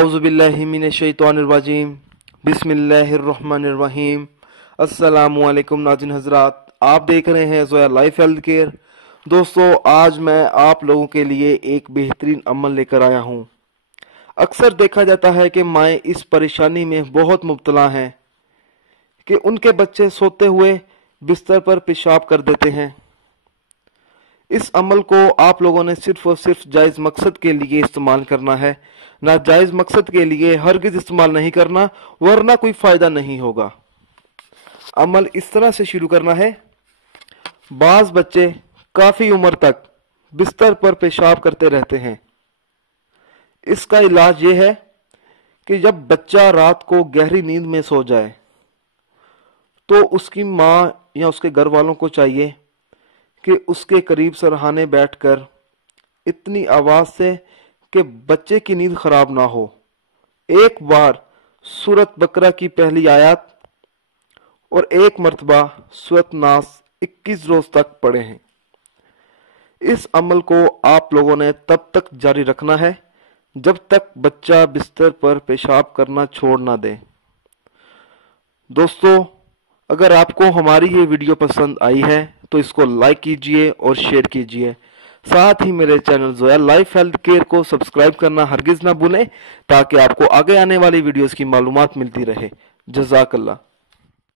आऊज़ुबिल्लाहि मिनश्शैतानिर्रजीम बिस्मिल्लाहिर्रहमानिर्रहीम। अस्सलामु अलैकुम नाज़रीन हज़रात, आप देख रहे हैं ज़ोया लाइफ हेल्थ केयर। दोस्तों, आज मैं आप लोगों के लिए एक बेहतरीन अमल लेकर आया हूँ। अक्सर देखा जाता है कि माएँ इस परेशानी में बहुत मुब्तला हैं कि उनके बच्चे सोते हुए बिस्तर पर पेशाब कर देते हैं। इस अमल को आप लोगों ने सिर्फ और सिर्फ जायज़ मकसद के लिए इस्तेमाल करना है, नाजायज़ मकसद के लिए हरगिज़ इस्तेमाल नहीं करना, वरना कोई फ़ायदा नहीं होगा। अमल इस तरह से शुरू करना है। बाज़ बच्चे काफ़ी उम्र तक बिस्तर पर पेशाब करते रहते हैं। इसका इलाज ये है कि जब बच्चा रात को गहरी नींद में सो जाए तो उसकी माँ या उसके घर वालों को चाहिए कि उसके करीब सरहाने बैठकर इतनी आवाज़ से कि बच्चे की नींद खराब ना हो, एक बार सूरत बकरा की पहली आयत और एक मर्तबा सूरत नास 21 रोज तक पढ़े हैं। इस अमल को आप लोगों ने तब तक जारी रखना है जब तक बच्चा बिस्तर पर पेशाब करना छोड़ ना दे। दोस्तों, अगर आपको हमारी ये वीडियो पसंद आई है तो इसको लाइक कीजिए और शेयर कीजिए। साथ ही मेरे channel Zoya life health care को सब्सक्राइब करना हरगिज़ ना भूलें ताकि आपको आगे आने वाली वीडियोस की मालूमात मिलती रहे। जज़ाकल्लाह।